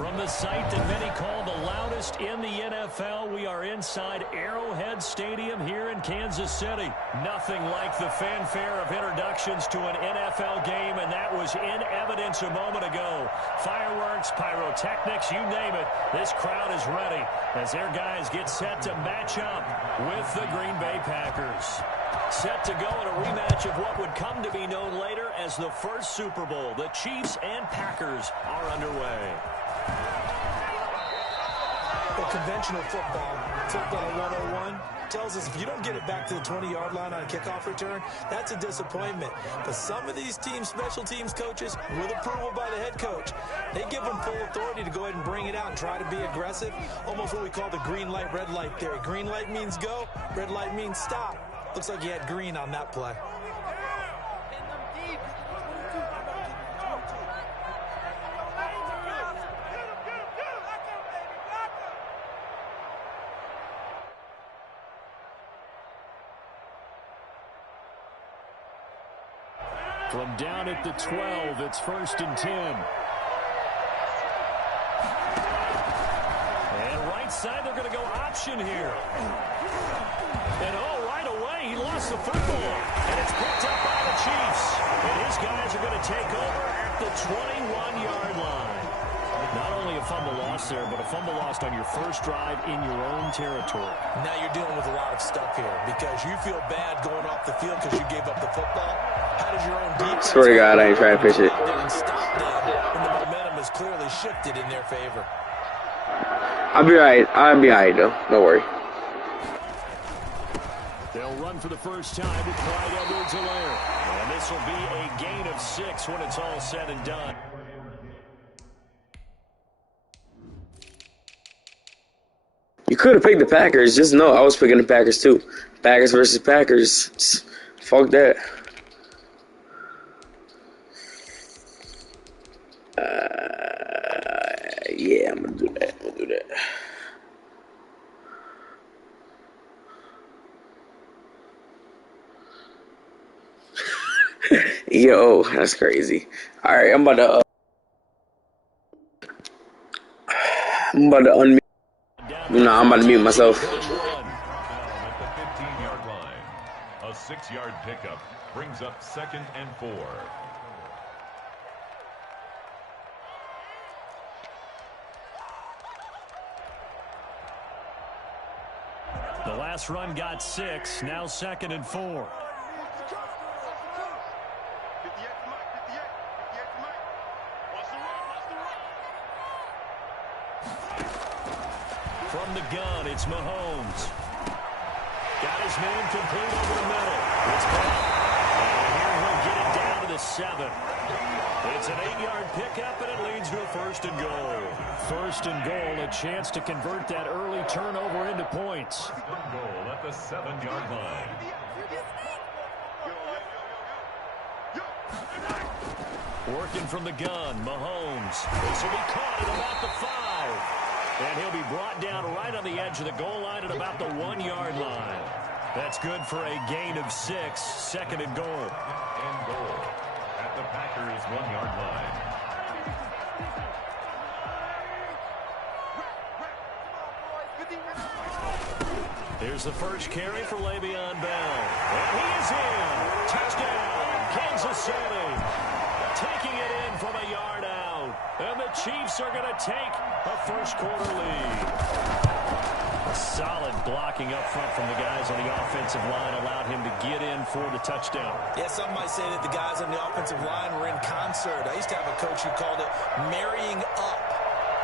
From the site that many call the loudest in the NFL, we are inside Arrowhead Stadium here in Kansas City. Nothing like the fanfare of introductions to an NFL game, and that was in evidence a moment ago. Fireworks, pyrotechnics, you name it. This crowd is ready as their guys get set to match up with the Green Bay Packers. Set to go in a rematch of what would come to be known later as the first Super Bowl. The Chiefs and Packers are underway. Well, conventional football 101, tells us if you don't get it back to the 20-yard line on a kickoff return, that's a disappointment. But some of these teams, special teams coaches, with approval by the head coach, they give them full authority to go ahead and bring it out and try to be aggressive, almost what we call the green light, red light theory. Green light means go, red light means stop. Looks like you had green on that play. From down at the 12, it's 1st and 10. And right side, they're going to go option here. And right away, he lost the football. And it's picked up by the Chiefs. And his guys are going to take over at the 21-yard line. Not only a fumble loss there, but a fumble lost on your first drive in your own territory. Now you're dealing with a lot of stuff here because you feel bad going off the field because you gave up the football. How does your own defense... Swear to God, I ain't trying to pitch it. Stop them, and the momentum has clearly shifted in their favor. I'll be all right. I'll be all right, though. Don't worry. They'll run for the first time with Clyde Edwards-Helaire. And this will be a gain of 6 when it's all said and done. You could have picked the Packers. Just know I was picking the Packers, too. Packers versus Packers. Fuck that. Yeah, I'm going to do that. I'm going to do that. Yo, that's crazy. All right, I'm about to unmute. No, I'm about to mute myself. At the 15-yard line, a 6-yard pickup brings up 2nd and 4. The last run got 6, now 2nd and 4. From the gun, it's Mahomes. Got his man complete over the middle. It's back. And here he'll get it down to the 7. It's an 8-yard pickup, and it leads to a 1st and goal. 1st and goal, a chance to convert that early turnover into points. Goal at the 7-yard line. Working from the gun, Mahomes. This will be caught at about the 5. And he'll be brought down right on the edge of the goal line at about the 1-yard line. That's good for a gain of 6, 2nd and goal. And goal at the Packers' 1-yard line. Here's the first carry for Le'Veon Bell. And he is in. Touchdown, Kansas City. Taking it in from a yard out. And the Chiefs are going to take a first-quarter lead. A solid blocking up front from the guys on the offensive line allowed him to get in for the touchdown. Yeah, some might say that the guys on the offensive line were in concert. I used to have a coach who called it marrying up,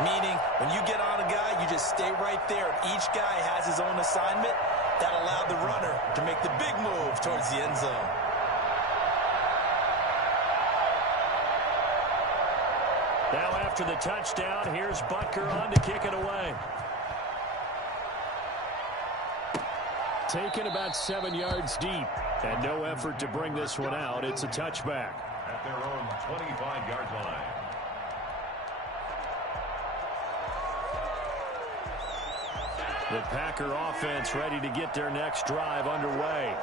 meaning when you get on a guy, you just stay right there. Each guy has his own assignment. That allowed the runner to make the big move towards the end zone. Now after the touchdown, here's Butker on to kick it away. Taken about 7 yards deep. And no effort to bring this one out. It's a touchback. At their own 25-yard line. The Packer offense ready to get their next drive underway.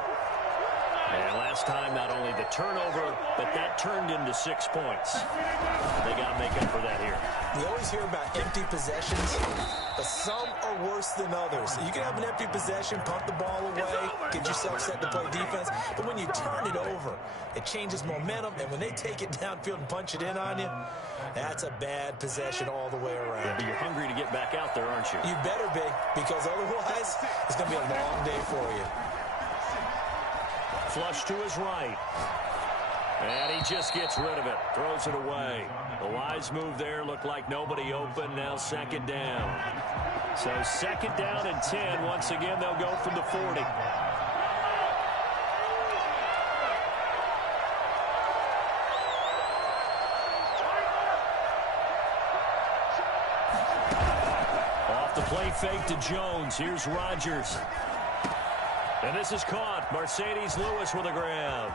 And last time, not only the turnover, but that turned into 6 points. They got to make up for that here. We always hear about empty possessions, but some are worse than others. You can have an empty possession, punt the ball away, get yourself set to play defense, but when you turn it over, it changes momentum, and when they take it downfield and punch it in on you, that's a bad possession all the way around. Yeah, but you're hungry to get back out there, aren't you? You better be, because otherwise, it's going to be a long day for you. Flush to his right. And he just gets rid of it. Throws it away. The wise move there. Looked like nobody open. Now second down. So second down and 10. Once again, they'll go from the 40. Off the play fake to Jones. Here's Rodgers. And this is caught. Mercedes Lewis with a grab.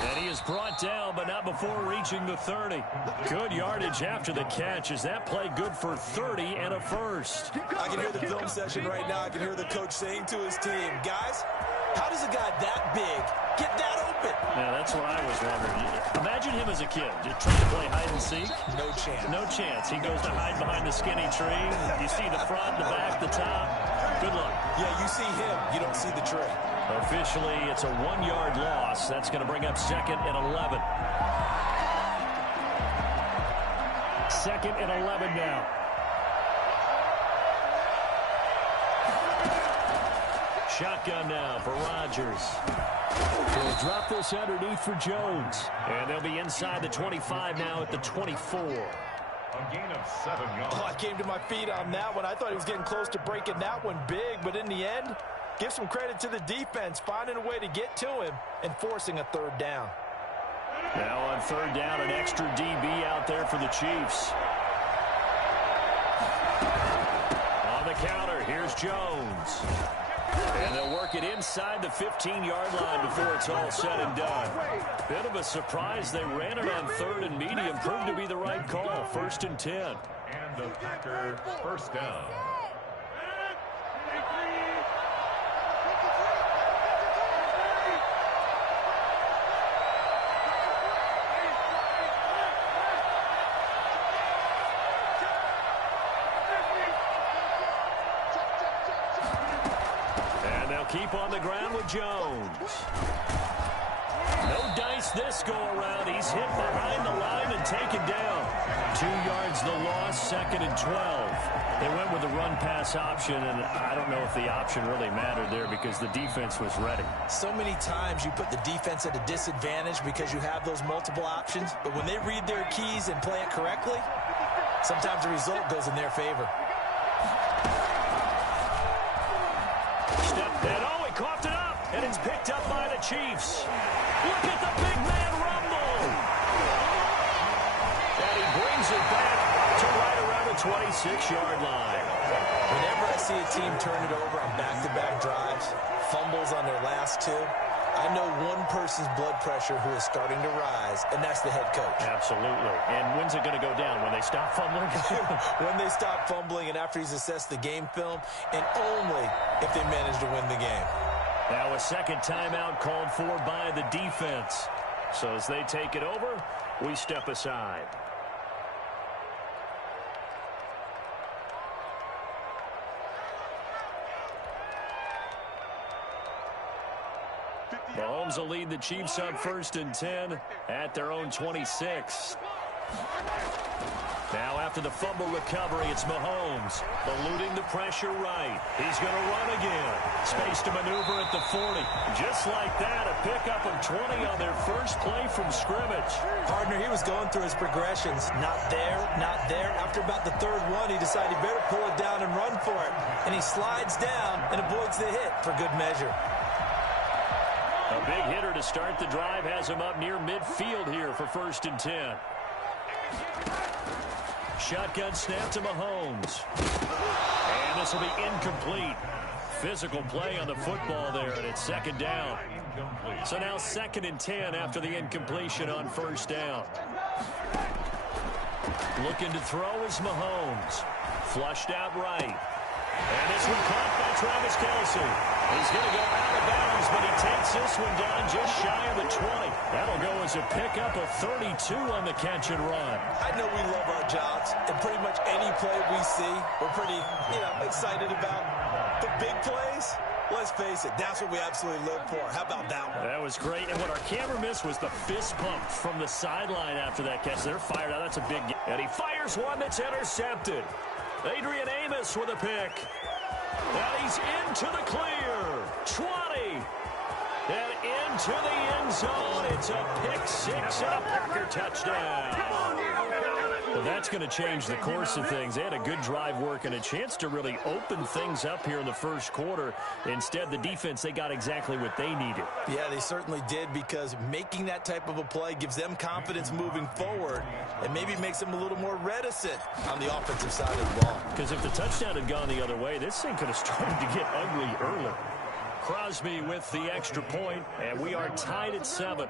And he is brought down, but not before reaching the 30. Good yardage after the catch. Is that play good for 30 and a first? I can hear the film session right now. I can hear the coach saying to his team, guys, how does a guy that big get that open? Yeah, that's what I was wondering. Imagine him as a kid, just trying to play hide and seek. No chance. No chance. He goes to hide behind the skinny tree. You see the front, the back, the top. Good luck. Yeah, you see him. You don't see the tree. Officially, it's a 1-yard loss. That's going to bring up second and 11. Second and 11 now. Shotgun now for Rodgers. He'll drop this underneath for Jones. And they'll be inside the 25 now at the 24. A gain of 7 yards. Oh, I came to my feet on that one. I thought he was getting close to breaking that one big, but in the end, give some credit to the defense, finding a way to get to him and forcing a third down. Now on third down, an extra DB out there for the Chiefs. On the counter, here's Jones. And they'll work it inside the 15-yard line before it's all said and done. Bit of a surprise. They ran it on third and medium. Proved to be the right call. First and 10. And the Packer first down. Keep on the ground with Jones. No dice this go-around. He's hit behind the line and taken down. 2 yards the loss, second and 12. They went with the run-pass option, and I don't know if the option really mattered there because the defense was ready. So many times you put the defense at a disadvantage because you have those multiple options, but when they read their keys and play it correctly, sometimes the result goes in their favor. Coughed it up, and it's picked up by the Chiefs. Look at the big man rumble. And he brings it back to right around the 26-yard line. Whenever I see a team turn it over on back-to-back drives, fumbles on their last two, I know one person's blood pressure who is starting to rise, and that's the head coach. Absolutely. And when's it going to go down? When they stop fumbling? When they stop fumbling and after he's assessed the game film, and only if they manage to win the game. Now a second timeout called for by the defense. So as they take it over, we step aside. Mahomes will lead the Chiefs on first and 10 at their own 26. Now after the fumble recovery, it's Mahomes eluding the pressure right. He's going to run again. Space to maneuver at the 40. Just like that, a pickup of 20 on their first play from scrimmage. Partner, he was going through his progressions. Not there, not there. After about the third one, he decided he better pull it down and run for it. And he slides down and avoids the hit for good measure. A big hitter to start the drive has him up near midfield here for first and 10. Shotgun snap to Mahomes. And this will be incomplete. Physical play on the football there, and it's second down. So now second and 10 after the incompletion on first down. Looking to throw is Mahomes. Flushed out right. And this one caught by Travis Kelce. He's going to go out of bounds, but he takes this one down just shy of the 20. That'll go as a pickup of 32 on the catch and run. I know we love our jobs, and play we see, we're pretty, excited about. The big plays, let's face it, that's what we absolutely live for. How about that one? That was great. And what our camera missed was the fist pump from the sideline after that catch. They're fired out. That's a big game. And he fires one that's intercepted. Adrian Amos with a pick. And he's into the clear. 20. And into the end zone. It's a pick six and a Packer touchdown. Well, that's going to change the course of things. They had a good drive work and a chance to really open things up here in the first quarter. Instead, the defense, they got exactly what they needed. Yeah, they certainly did, because making that type of a play gives them confidence moving forward and maybe makes them a little more reticent on the offensive side of the ball. Because if the touchdown had gone the other way, this thing could have started to get ugly early. Crosby with the extra point, and we are tied at 7.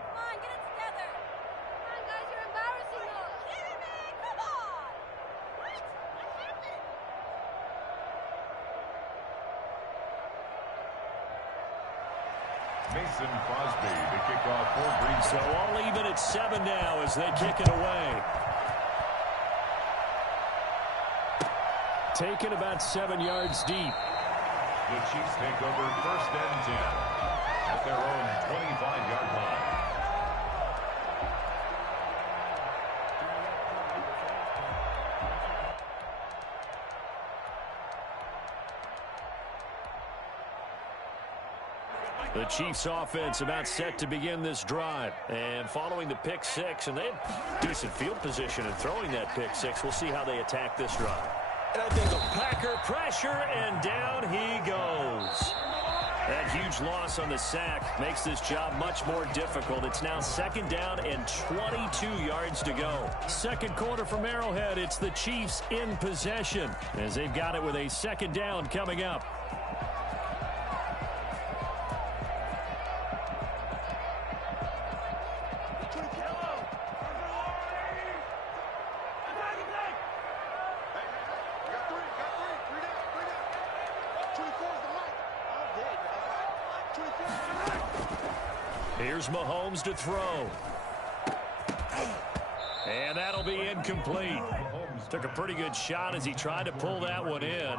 Mason Crosby to kick off for Green. So all even at 7 now as they kick it away. Taken about 7 yards deep. The Chiefs take over 1st and 10 at their own 25-yard line. The Chiefs offense about set to begin this drive. And following the pick six, and they had decent field position in throwing that pick six. We'll see how they attack this drive. And I think The Packer pressure, and down he goes. That huge loss on the sack makes this job much more difficult. It's now 2nd down and 22 yards to go. Second quarter from Arrowhead. It's the Chiefs in possession as they've got it with a 2nd down coming up. Here's Mahomes to throw. And that'll be incomplete. Took a pretty good shot as he tried to pull that one in.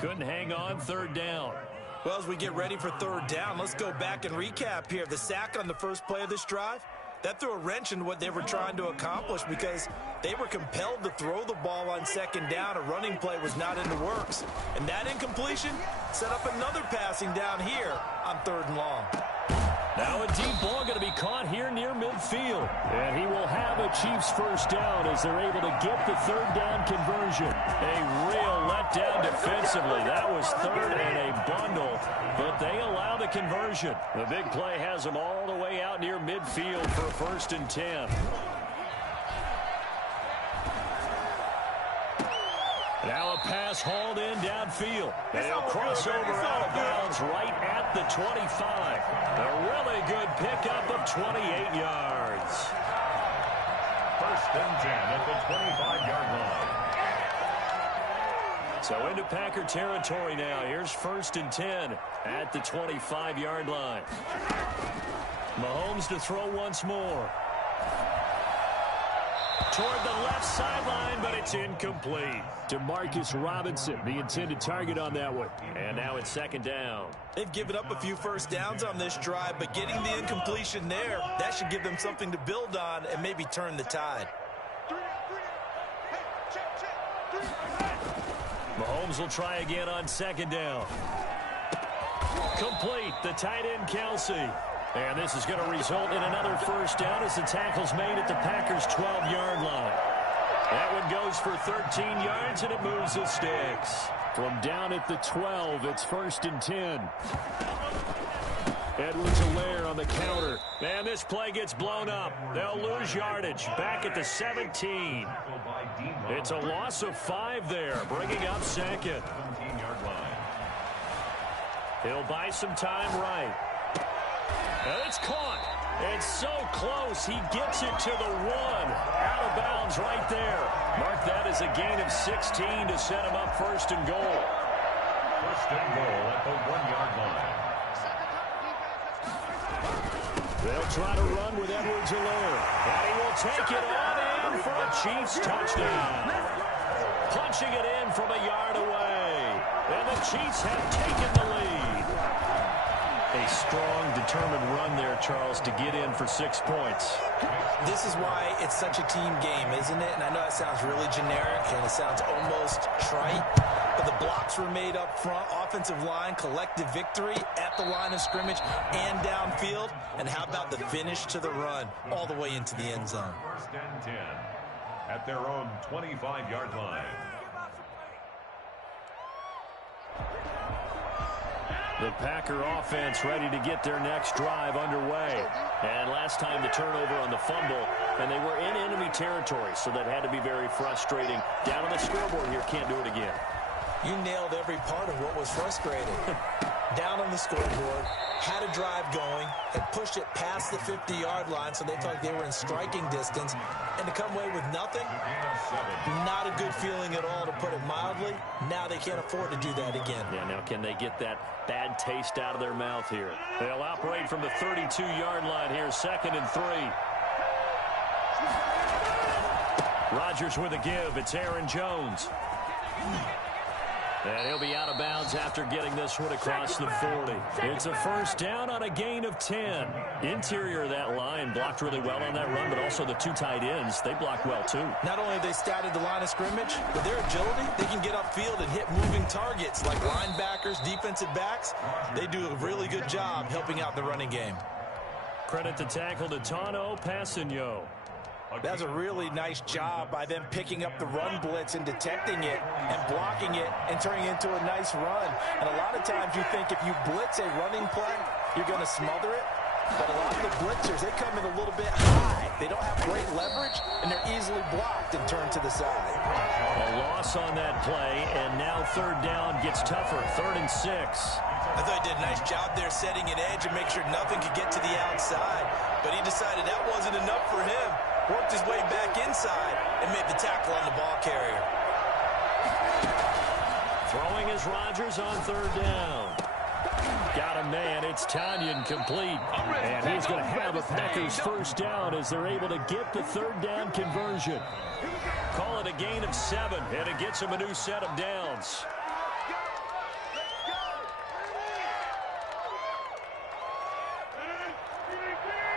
Couldn't hang on. 3rd down. Well, as we get ready for 3rd down, let's go back and recap here. The sack on the first play of this drive, that threw a wrench in what they were trying to accomplish, because they were compelled to throw the ball on 2nd down. A running play was not in the works. And that incompletion set up another passing down here on 3rd and long. Now a deep ball going to be caught here near midfield. And he will have a Chiefs 1st down as they're able to get the 3rd down conversion. A real letdown defensively. That was 3rd and a bundle, but they allow the conversion. The big play has them all the way out near midfield for 1st and 10. Now a pass hauled in downfield. And he'll cross over out of bounds right at the 25. A really good pickup of 28 yards. 1st and 10 at the 25-yard line. So into Packer territory now. Here's 1st and 10 at the 25-yard line. Mahomes to throw once more. Toward the left sideline, but it's incomplete. Demarcus Robinson, the intended target on that one. And now it's 2nd down. They've given up a few 1st downs on this drive, but getting the incompletion there, that should give them something to build on and maybe turn the tide. Mahomes will try again on 2nd down. Complete. The tight end, Kelsey. And this is going to result in another 1st down as the tackle's made at the Packers' 12-yard line. That one goes for 13 yards, and it moves the sticks. From down at the 12, it's 1st and 10. Edwards-Helaire on the counter. And this play gets blown up. They'll lose yardage. Back at the 17. It's a loss of 5 there, bringing up 2nd. 17-yard line. He'll buy some time right. And it's caught. It's so close. He gets it to the 1. Out of bounds right there. Mark that as a gain of 16 to set him up 1st and goal. 1st and goal at the 1-yard line. They'll try to run with Edwards-Helaire. And he will take it on in for a Chiefs touchdown. Punch pushing it in from a yard away. And the Chiefs have taken the lead. A strong, determined run there, Charles, to get in for 6 points. This is why it's such a team game, isn't it? And I know that sounds really generic and it sounds almost trite, but the blocks were made up front, offensive line, collective victory at the line of scrimmage and downfield. And how about the finish to the run all the way into the end zone? First and 10 at their own 25-yard line. The Packer offense ready to get their next drive underway. And last time the turnover on the fumble, and they were in enemy territory, so that had to be very frustrating. Down on the scoreboard here, can't do it again. You nailed every part of what was frustrating. Down on the scoreboard, had a drive going, had pushed it past the 50-yard line, so they felt like they were in striking distance. And to come away with nothing, not a good feeling at all, to put it mildly. Now they can't afford to do that again. Yeah, now can they get that bad taste out of their mouth here? They'll operate from the 32-yard line here, 2nd and 3. Rodgers with a give. It's Aaron Jones. And he'll be out of bounds after getting this one across the 40. It's a first down on a gain of 10. Interior of that line blocked really well on that run, but also the 2 tight ends, they blocked well too. Not only have they scouted the line of scrimmage, but their agility, they can get upfield and hit moving targets like linebackers, defensive backs. They do a really good job helping out the running game. Credit to tackle to Tano Passigno. That's a really nice job by them picking up the run blitz and detecting it and blocking it and turning it into a nice run. And a lot of times you think if you blitz a running play, you're going to smother it. But a lot of the blitzers, they come in a little bit high. They don't have great leverage, and they're easily blocked and turned to the side. A loss on that play, and now 3rd down gets tougher, 3rd and 6. I thought he did a nice job there setting an edge and make sure nothing could get to the outside. But he decided that wasn't enough for him. Worked his way back inside and made the tackle on the ball carrier. Throwing is Rodgers on 3rd down. Got a man. It's Tanyan complete. And he's going to have a Packers first down as they're able to get the 3rd down conversion. Call it a gain of 7, and it gets him a new set of downs.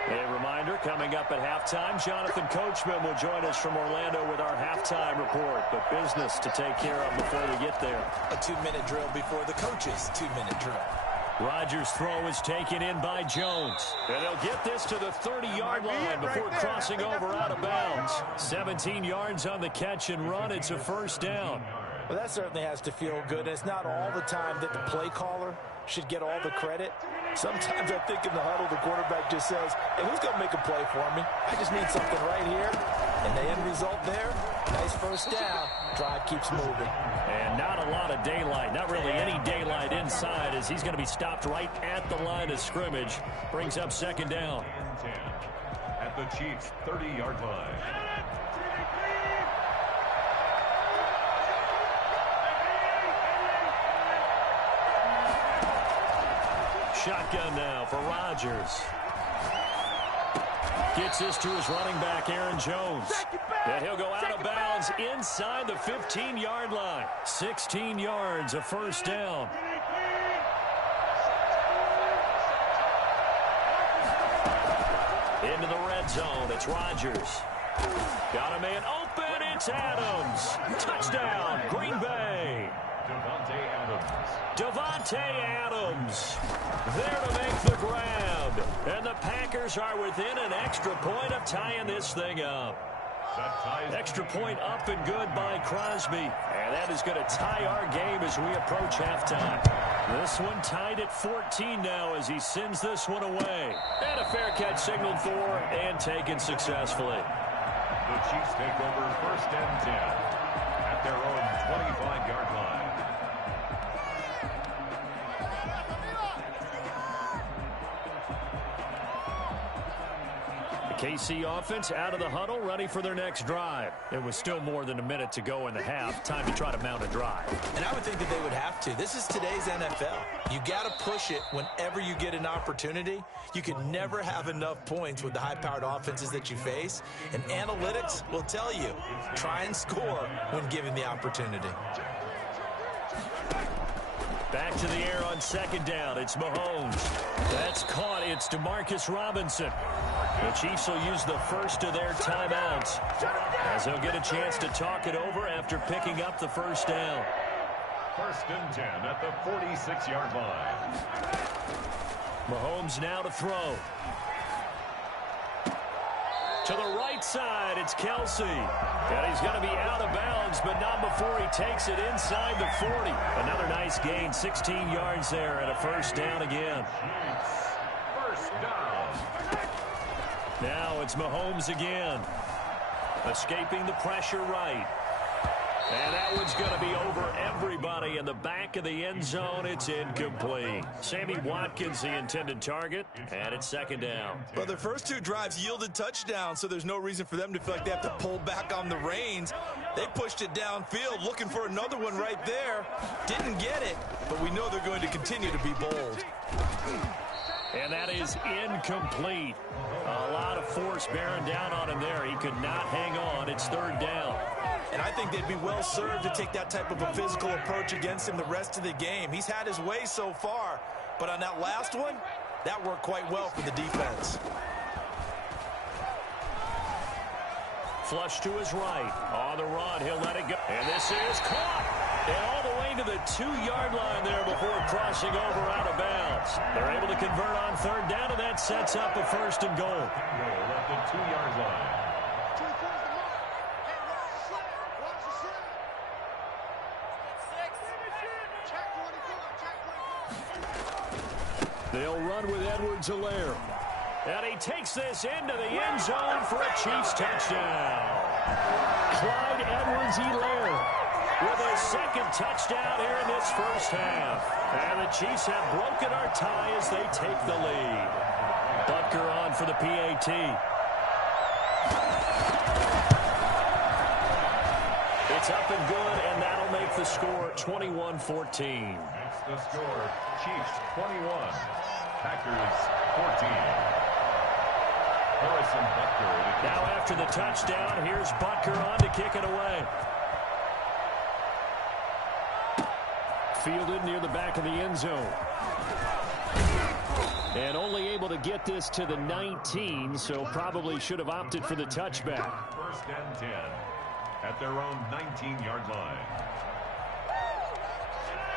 A reminder, coming up at halftime, Jonathan Coachman will join us from Orlando with our halftime report. But business to take care of before we get there. A 2-minute drill before the coach's 2-minute drill. Rodgers' throw is taken in by Jones. And he'll get this to the 30-yard line before crossing over out of bounds. 17 yards on the catch and run. It's a first down. Well, that certainly has to feel good. It's not all the time that the play caller should get all the credit. Sometimes I think in the huddle, the quarterback just says, hey, who's going to make a play for me? I just need something right here. And the end result there, nice first down. Drive keeps moving. And not a lot of daylight, not really any daylight inside, as he's going to be stopped right at the line of scrimmage. Brings up 2nd down. 10 at the Chiefs' 30-yard line. Shotgun now for Rodgers. Gets this to his running back, Aaron Jones. And he'll go out of bounds inside the 15-yard line. 16 yards, a first down. Into the red zone, it's Rodgers. Got a man open, it's Adams. Touchdown, Green Bay. Davante Adams there to make the grab. And the Packers are within an extra point of tying this thing up. Extra point up and good by Crosby. And that is going to tie our game as we approach halftime. This one tied at 14 now as he sends this one away. And a fair catch signaled for and taken successfully. The Chiefs take over 1st and 10 at their own 25-yard line. KC offense out of the huddle, ready for their next drive. It was still more than a minute to go in the half. Time to try to mount a drive. And I would think that they would have to. This is today's NFL. You got to push it whenever you get an opportunity. You can never have enough points with the high-powered offenses that you face. And analytics will tell you, try and score when given the opportunity. Back to the air on second down. It's Mahomes. That's caught. It's Demarcus Robinson. The Chiefs will use the first of their timeouts as they'll get a chance to talk it over after picking up the first down. 1st and 10 at the 46-yard line. Mahomes now to throw. To the right side, it's Kelsey. And he's going to be out of bounds, but not before he takes it inside the 40. Another nice gain, 16 yards there, and a first down again. First down. Now it's Mahomes again. Escaping the pressure right. And that one's going to be over everybody in the back of the end zone. It's incomplete. Sammy Watkins, the intended target, and it's second down. Well, their first two drives yielded touchdowns, so there's no reason for them to feel like they have to pull back on the reins. They pushed it downfield, looking for another one right there. Didn't get it, but we know they're going to continue to be bold. And that is incomplete. A lot of force bearing down on him there. He could not hang on. It's third down. And I think they'd be well served to take that type of a physical approach against him the rest of the game. He's had his way so far, but on that last one, that worked quite well for the defense. Flush to his right. On the run, he'll let it go. And this is caught. And all the way to the 2-yard line there before crossing over out of bounds. They're able to convert on third down, and that sets up a first and goal. Goal at the 2-yard line. They'll run with Edwards-Helaire. And he takes this into the end zone for a Chiefs touchdown. Clyde Edwards-Helaire with a second touchdown here in this first half. And the Chiefs have broken our tie as they take the lead. Butker on for the PAT. It's up and good, and that'll make the score 21-14. That's the score. Chiefs 21, Packers 14. Harrison Butker. Now after the touchdown, here's Butker on to kick it away. Fielded near the back of the end zone. And only able to get this to the 19, so probably should have opted for the touchback. 1st and 10 at their own 19-yard line.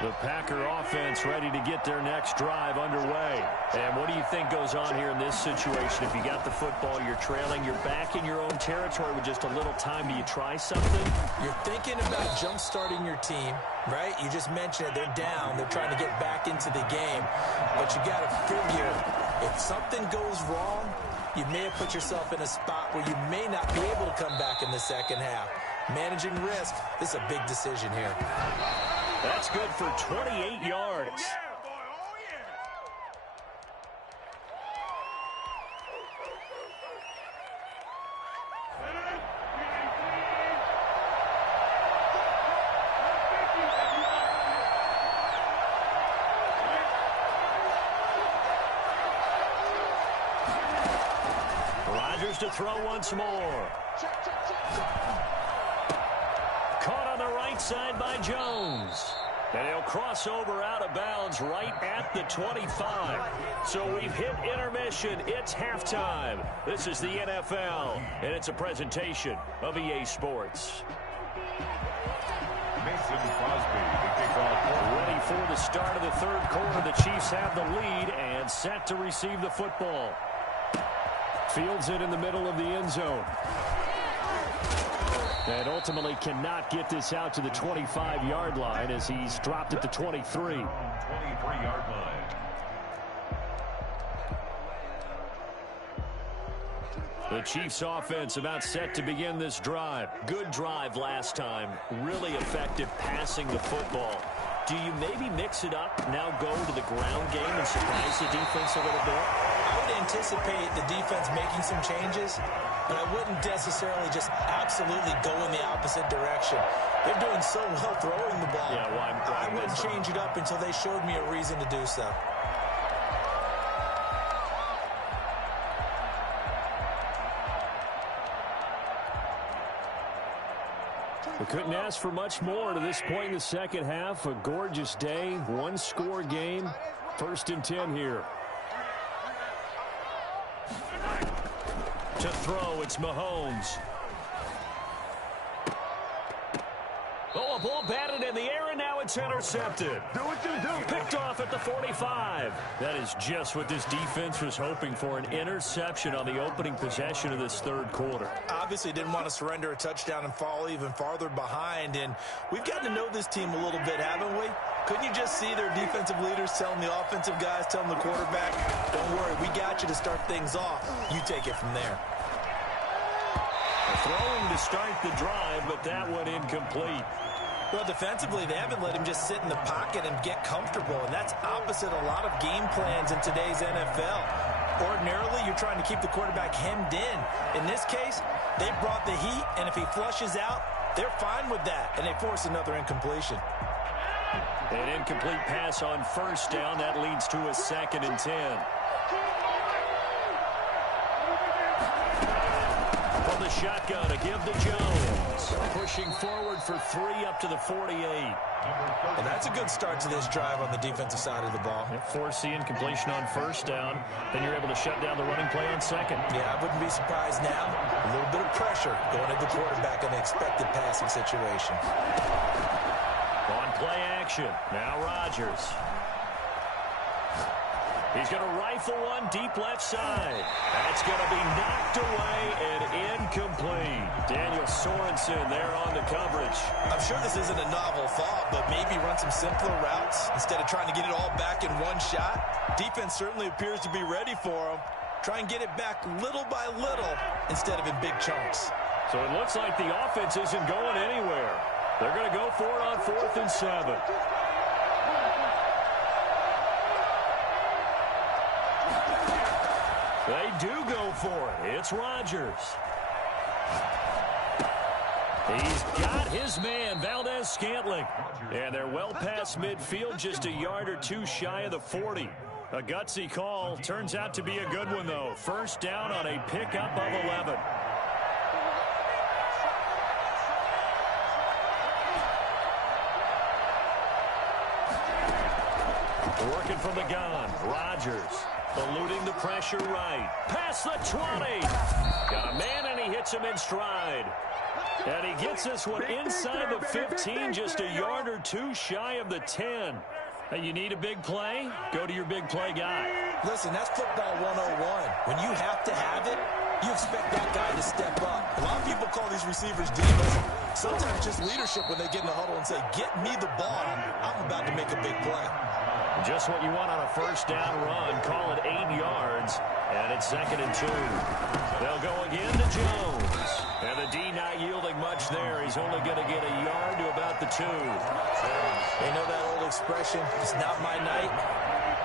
The Packer offense ready to get their next drive underway. And what do you think goes on here in this situation? If you got the football, you're trailing, you're back in your own territory with just a little time. Do you try something? You're thinking about jump-starting your team, right? You just mentioned it. They're down. They're trying to get back into the game. But you got to figure, if something goes wrong, you may have put yourself in a spot where you may not be able to come back in the second half. Managing risk, this is a big decision here. That's good for 28 yards. Rodgers to throw once more. Caught on the right side by Jones. And he'll cross over out of bounds right at the 25. So we've hit intermission. It's halftime. This is the NFL, and it's a presentation of EA Sports. Mason Crosby, the kickoff. Ready for the start of the third quarter. The Chiefs have the lead and set to receive the football. Fields it in the middle of the end zone. And ultimately cannot get this out to the 25-yard line as he's dropped at the 23. 23-yard line. The Chiefs offense about set to begin this drive. Good drive last time. Really effective passing the football. Do you maybe mix it up, now go to the ground game and surprise the defense a little bit? I would anticipate the defense making some changes, but I wouldn't necessarily just absolutely go in the opposite direction. They're doing so well throwing the ball. Yeah, well, I wouldn't change it up until they showed me a reason to do so. We couldn't ask for much more to this point in the second half. A gorgeous day, one-score game. 1st and 10 here. To throw, it's Mahomes. Oh, a ball batted in the air, and now it's intercepted. Do what you do. Picked off at the 45. That is just what this defense was hoping for, an interception on the opening possession of this third quarter. Obviously didn't want to surrender a touchdown and fall even farther behind, and we've gotten to know this team a little bit, haven't we? Couldn't you just see their defensive leaders telling the offensive guys, telling the quarterback, don't worry, we got you to start things off. You take it from there. Throwing to start the drive, but that one incomplete. Well, defensively, they haven't let him just sit in the pocket and get comfortable, and that's opposite a lot of game plans in today's NFL. Ordinarily, you're trying to keep the quarterback hemmed in. In this case, they brought the heat, and if he flushes out, they're fine with that, and they force another incompletion. An incomplete pass on 1st down. That leads to a 2nd and 10. From the shotgun, a give to Jones. Pushing forward for 3 up to the 48. And that's a good start to this drive on the defensive side of the ball. Force the incompletion on 1st down. Then you're able to shut down the running play on 2nd. Yeah, I wouldn't be surprised now. A little bit of pressure going at the quarterback in the expected passing situation. On play action. Now Rodgers. He's going to rifle one deep left side. That's going to be knocked away and incomplete. Daniel Sorensen there on the coverage. I'm sure this isn't a novel thought, but maybe run some simpler routes instead of trying to get it all back in one shot. Defense certainly appears to be ready for him. Try and get it back little by little instead of in big chunks. So it looks like the offense isn't going anywhere. They're going to go for it on 4th and 7. They do go for it. It's Rodgers. He's got his man, Valdez-Scantling. And they're well past midfield, just a yard or 2 shy of the 40. A gutsy call. Turns out to be a good one, though. 1st down on a pickup of 11. Working from the gun. Rodgers. Eluding the pressure right. Past the 20. Got a man, and he hits him in stride. And he gets this one inside the 15, just a yard or 2 shy of the 10. Hey, you need a big play? Go to your big play guy. Listen, that's football 101. When you have to have it, you expect that guy to step up. A lot of people call these receivers divas. Sometimes just leadership when they get in the huddle and say, get me the ball. I'm about to make a big play. Just what you want on a 1st down run. Call it 8 yards. And it's 2nd and 2. They'll go again to Jones. And the D not yielding much there. He's only going to get a yard to about the 2. You know that old expression, it's not my night?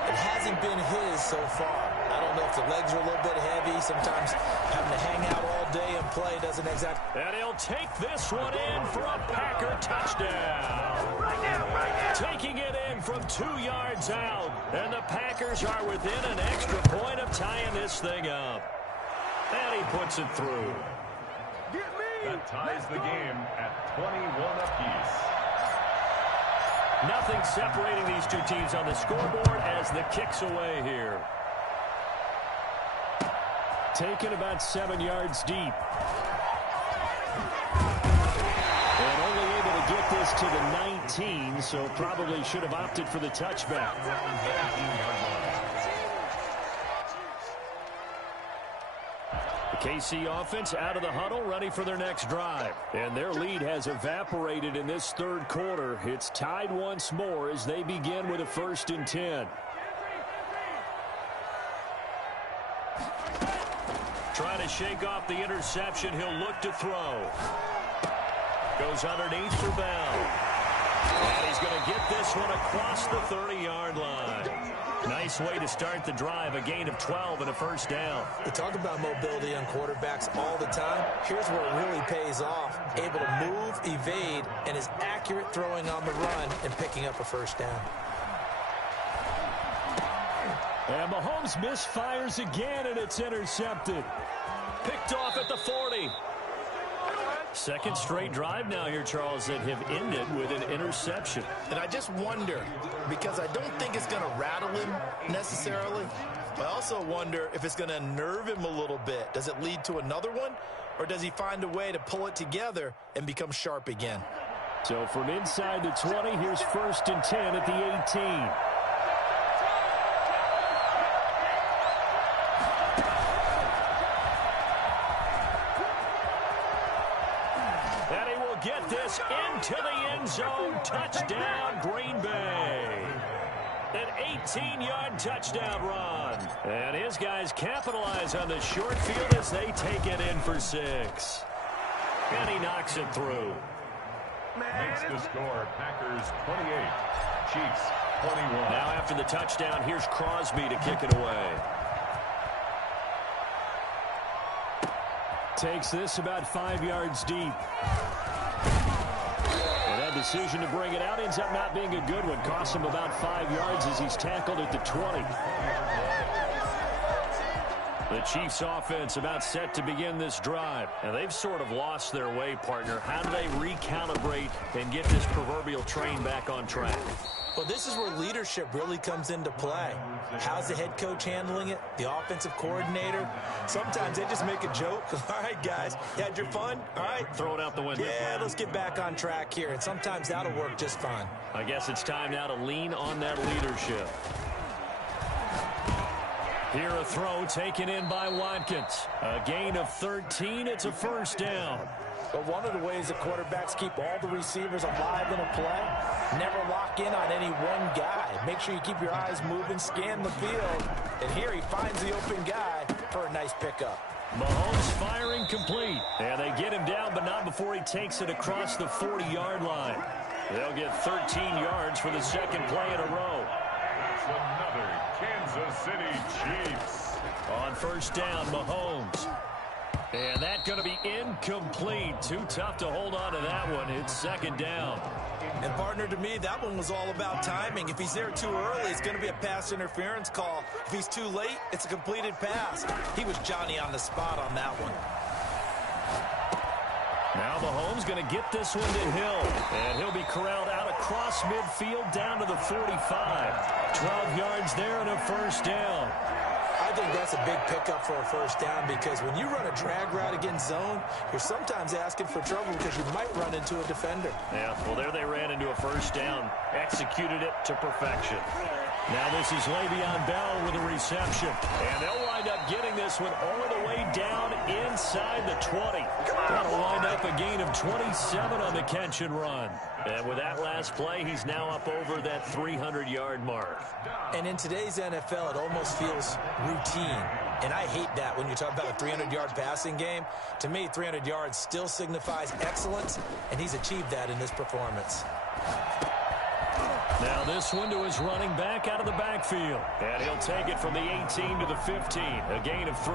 It hasn't been his so far. I don't know if the legs are a little bit heavy. Sometimes having to hang out all day and play doesn't exactly. And he'll take this one in for a Packer touchdown. Taking it in from 2 yards out. And the Packers are within an extra point of tying this thing up. And he puts it through. That ties the game at 21 apiece. Nothing separating these two teams on the scoreboard as the kick's away here. Taken about 7 yards deep. And only able to get this to the 19, so probably should have opted for the touchback. The KC offense out of the huddle, ready for their next drive. And their lead has evaporated in this third quarter. It's tied once more as they begin with a 1st and 10. Trying to shake off the interception. He'll look to throw. Goes underneath for Bell. And he's going to get this one across the 30-yard line. Nice way to start the drive, a gain of 12 and a first down. We talk about mobility on quarterbacks all the time. Here's where it really pays off. Able to move, evade, and is accurate throwing on the run and picking up a first down. And Mahomes misfires again, and it's intercepted. Picked off at the 40. Second straight drive now here, Charles, that have ended with an interception. And I just wonder, because I don't think it's going to rattle him necessarily. I also wonder if it's going to unnerve him a little bit. Does it lead to another one, or does he find a way to pull it together and become sharp again? So from inside the 20, here's 1st and 10 at the 18. Get this into the end zone. Touchdown, Green Bay. An 18-yard touchdown run. And his guys capitalize on the short field as they take it in for 6. And he knocks it through. Makes the score Packers 28, Chiefs 21. Now after the touchdown, here's Crosby to kick it away. Takes this about 5 yards deep. Decision to bring it out ends up not being a good one. Costs him about 5 yards as he's tackled at the 20. The Chiefs offense about set to begin this drive. And they've sort of lost their way, partner. How do they recalibrate and get this proverbial train back on track? Well, this is where leadership really comes into play. How's the head coach handling it? The offensive coordinator? Sometimes they just make a joke. All right, guys, you had your fun? All right. Throw it out the window. Yeah, let's get back on track here. And sometimes that'll work just fine. I guess it's time now to lean on that leadership. Here a throw taken in by Watkins. A gain of 13. It's a first down. But one of the ways that quarterbacks keep all the receivers alive in a play, never lock in on any one guy. Make sure you keep your eyes moving, scan the field. And here he finds the open guy for a nice pickup. Mahomes firing complete. And they get him down, but not before he takes it across the 40-yard line. They'll get 13 yards for the second play in a row. It's another Kansas City Chiefs. On first down, Mahomes. And that's going to be incomplete. Too tough to hold on to that one. It's second down. And, partner, to me, that one was all about timing. If he's there too early, it's going to be a pass interference call. If he's too late, it's a completed pass. He was Johnny on the spot on that one. Now Mahomes going to get this one to Hill. And he'll be corralled out across midfield down to the 45. 12 yards there and a first down. I think that's a big pickup for a first down because when you run a drag route against zone, you're sometimes asking for trouble because you might run into a defender. Yeah, well, there they ran into a first down. Executed it to perfection. Now this is Le'Veon Bell with a reception. And they'll wind up getting this one all the way down inside the 20. That'll wind up a gain of 27 on the catch and run. And with that last play, he's now up over that 300-yard mark. And in today's NFL, it almost feels routine. And I hate that when you talk about a 300-yard passing game. To me, 300 yards still signifies excellence, and he's achieved that in this performance. Now this one to his running back out of the backfield. And he'll take it from the 18 to the 15. A gain of 3.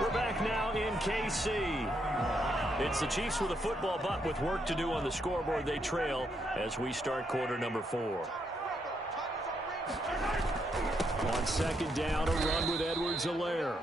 We're back now in KC. It's the Chiefs with a football, but with work to do on the scoreboard, they trail as we start quarter number 4. On second down, a run with Edwards-Helaire.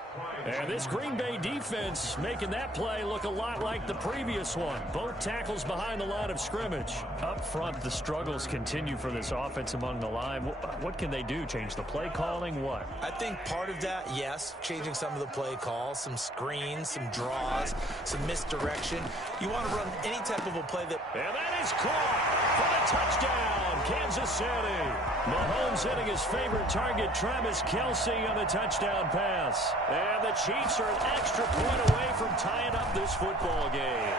And this Green Bay defense making that play look a lot like the previous one. Both tackles behind the line of scrimmage. Up front, the struggles continue for this offense among the line. What can they do? Change the play calling? What? I think part of that, yes, changing some of the play calls, some screens, some draws, some misdirection. You want to run any type of a play that... And that is caught for the touchdown, Kansas City. Mahomes hitting his favorite target, Travis Kelce, on the touchdown pass. And the Chiefs are an extra point away from tying up this football game.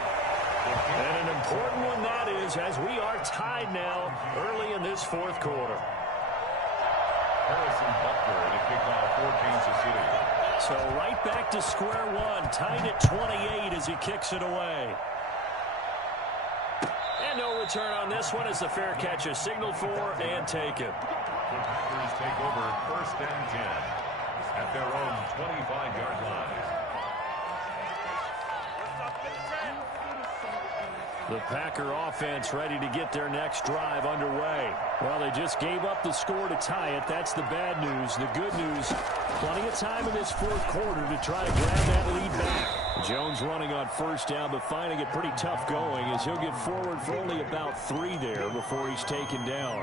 And an important one that is, as we are tied now early in this fourth quarter. Harrison Butker to kick off for Kansas City. So right back to square one, tied at 28 as he kicks it away. And no return on this one as the fair catch is signaled for and taken. The Packers take over 1st and 10 at their own 25-yard line. The Packer offense ready to get their next drive underway. Well, they just gave up the score to tie it. That's the bad news. The good news, plenty of time in this fourth quarter to try to grab that lead back. Jones running on 1st down, but finding it pretty tough going as he'll get forward for only about 3 there before he's taken down.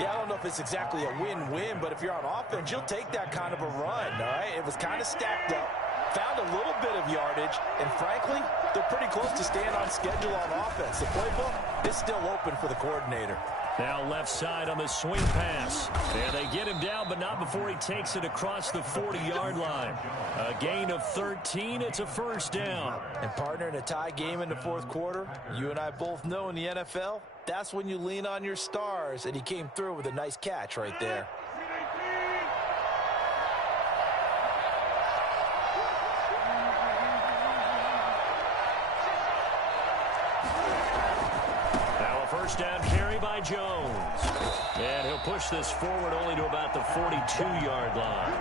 Yeah, I don't know if it's exactly a win-win, but if you're on offense, you'll take that kind of a run, all right? It was kind of stacked up. Found a little bit of yardage, and frankly, they're pretty close to staying on schedule on offense. The playbook is still open for the coordinator. Now left side on the swing pass. And they get him down, but not before he takes it across the 40-yard line. A gain of 13. It's a 1st down. And partner, in a tie game in the fourth quarter, you and I both know in the NFL, that's when you lean on your stars, and he came through with a nice catch right there. First down carry by Jones. And he'll push this forward only to about the 42-yard line.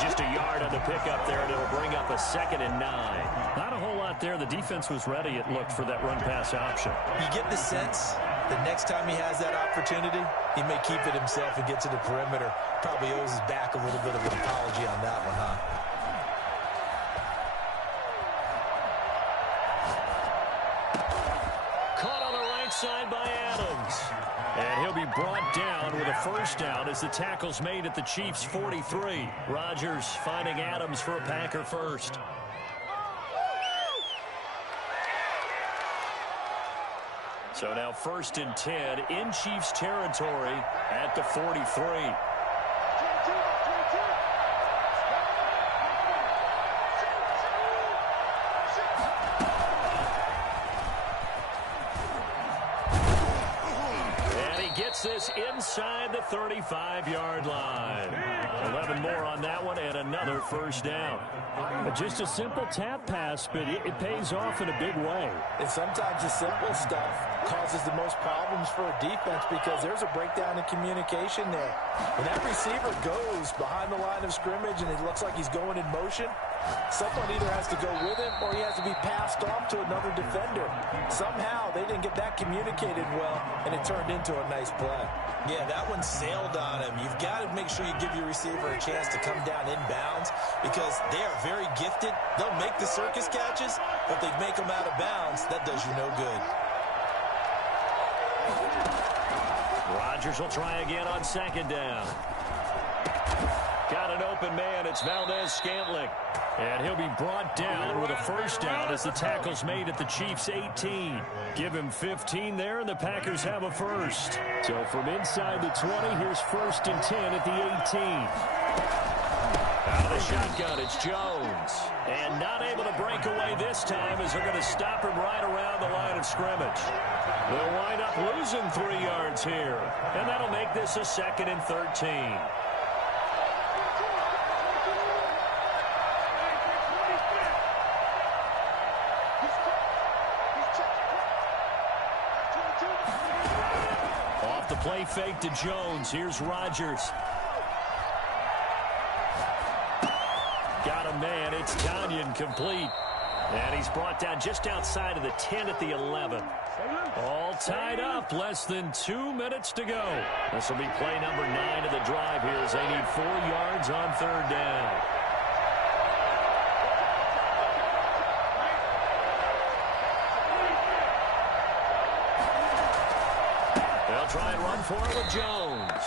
Just a yard on the pickup there, and it'll bring up a 2nd and 9. Not a whole lot there. The defense was ready, it looked, for that run-pass option. You get the sense the next time he has that opportunity, he may keep it himself and get to the perimeter. Probably owes his back a little bit of an apology on that one, huh? Side by Adams. And he'll be brought down with a 1st down as the tackle's made at the Chiefs' 43. Rodgers finding Adams for a Packer first. So now 1st and 10 in Chiefs territory at the 43. This inside the 35-yard line. 11 more on that one and another 1st down. Just a simple tap pass, but it pays off in a big way. And sometimes the simple stuff causes the most problems for a defense because there's a breakdown in communication there. When that receiver goes behind the line of scrimmage and it looks like he's going in motion, someone either has to go with him or he has to be passed off to another defender. Somehow they didn't get that communicated well, and it turned into a nice play. Yeah, that one sailed on him. You've got to make sure you give your receiver a chance to come down inbounds because they are very gifted. They'll make the circus catches, but they make them out of bounds. That does you no good. Rodgers will try again on 2nd down. Got an open man. It's Valdez-Scantling. And he'll be brought down with a 1st down as the tackle's made at the Chiefs' 18. Give him 15 there, and the Packers have a 1st. So from inside the 20, here's 1st and 10 at the 18. Out of the shotgun, it's Jones. And not able to break away this time as they're going to stop him right around the line of scrimmage. They'll wind up losing 3 yards here. And that'll make this a 2nd and 13. Off the play fake to Jones. Here's Rodgers. Got a man. It's Tanyan complete. And he's brought down just outside of the 10 at the 11. All tied up. Less than 2 minutes to go. This will be play number 9 of the drive here as they need 4 yards on 3rd down. They'll try and run for it with Jones.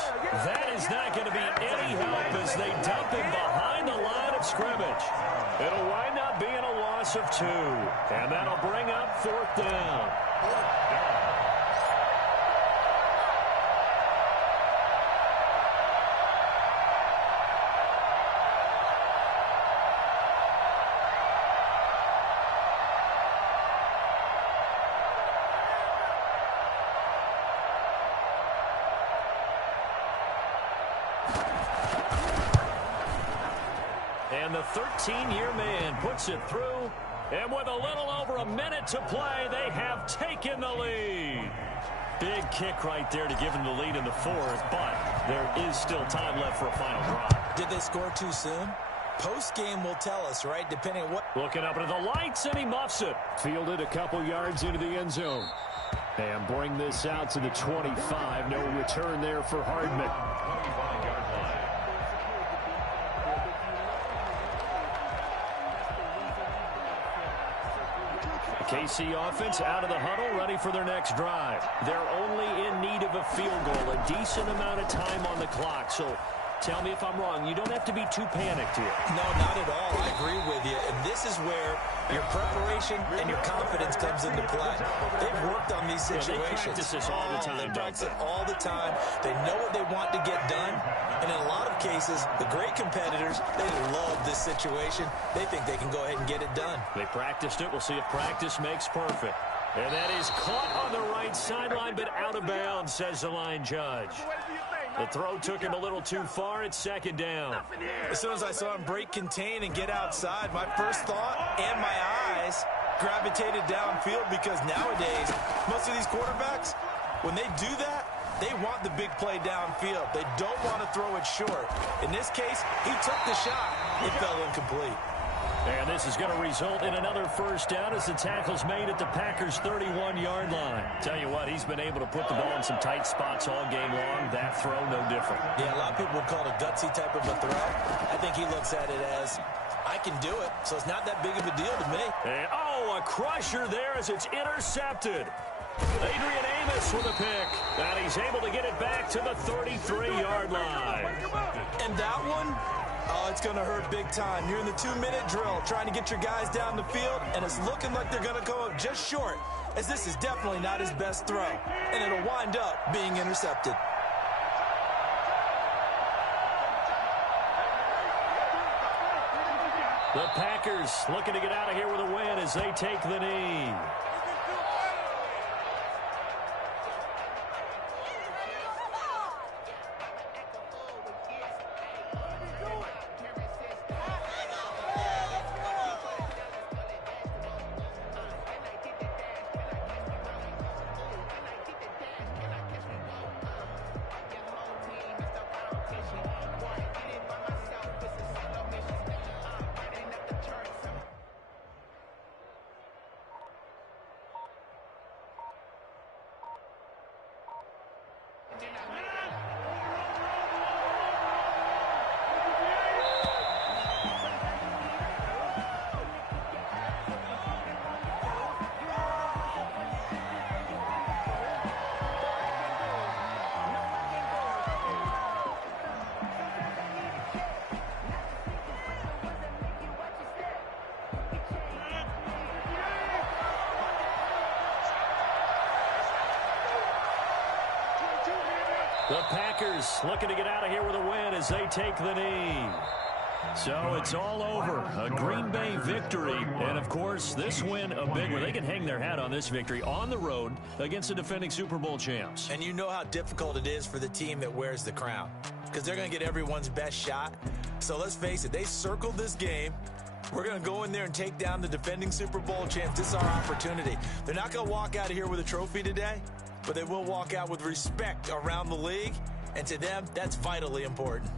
That is not going to be any help as they dump him behind the line of scrimmage. It'll wind up being a loss of 2. And that'll bring up 4th down. And the 13-year man puts it through And with a little over a minute to play, they have taken the lead. Big kick right there to give them the lead in the fourth, but there is still time left for a final drive. Did they score too soon? Post-game will tell us, right, depending on what... Looking up into the lights, and he muffs it. Fielded a couple yards into the end zone. And bring this out to the 25. No return there for Hardman. 25-yard line. KC offense out of the huddle, ready for their next drive. They're only in need of a field goal, a decent amount of time on the clock. So tell me if I'm wrong. You don't have to be too panicked here. No, not at all. I agree with you. And this is where your preparation and your confidence comes into play. They've worked on these situations. They practice this all the time. They practice it all the time. They know what they want to get done. And in a lot of cases, the great competitors, they love this situation. They think they can go ahead and get it done. They practiced it. We'll see if practice makes perfect. And that is caught on the right sideline, but out of bounds, says the line judge. The throw took him a little too far. It's second down. As soon as I saw him break contain and get outside, my first thought and my eyes gravitated downfield, because nowadays, most of these quarterbacks, when they do that, they want the big play downfield. They don't want to throw it short. In this case, he took the shot. It fell incomplete. And this is going to result in another first down as the tackle's made at the Packers' 31-yard line. Tell you what, he's been able to put the ball in some tight spots all game long. That throw, no different. Yeah, a lot of people would call it a gutsy type of a throw. I think he looks at it as, I can do it, so it's not that big of a deal to me. And, a crusher there as it's intercepted. Adrian Amos with a pick. And he's able to get it back to the 33-yard line. And that one, it's going to hurt big time. You're in the 2-minute drill trying to get your guys down the field, and it's looking like they're going to go up just short, as this is definitely not his best throw. And it'll wind up being intercepted. The Packers looking to get out of here with a win as they take the knee. The Packers looking to get out of here with a win as they take the knee. So it's all over. A Green Bay victory. And, of course, this win a big one. They can hang their hat on this victory on the road against the defending Super Bowl champs. And you know how difficult it is for the team that wears the crown, because they're going to get everyone's best shot. So let's face it, they circled this game. We're going to go in there and take down the defending Super Bowl champs. This is our opportunity. They're not going to walk out of here with a trophy today, but they will walk out with respect around the league. And to them, that's vitally important.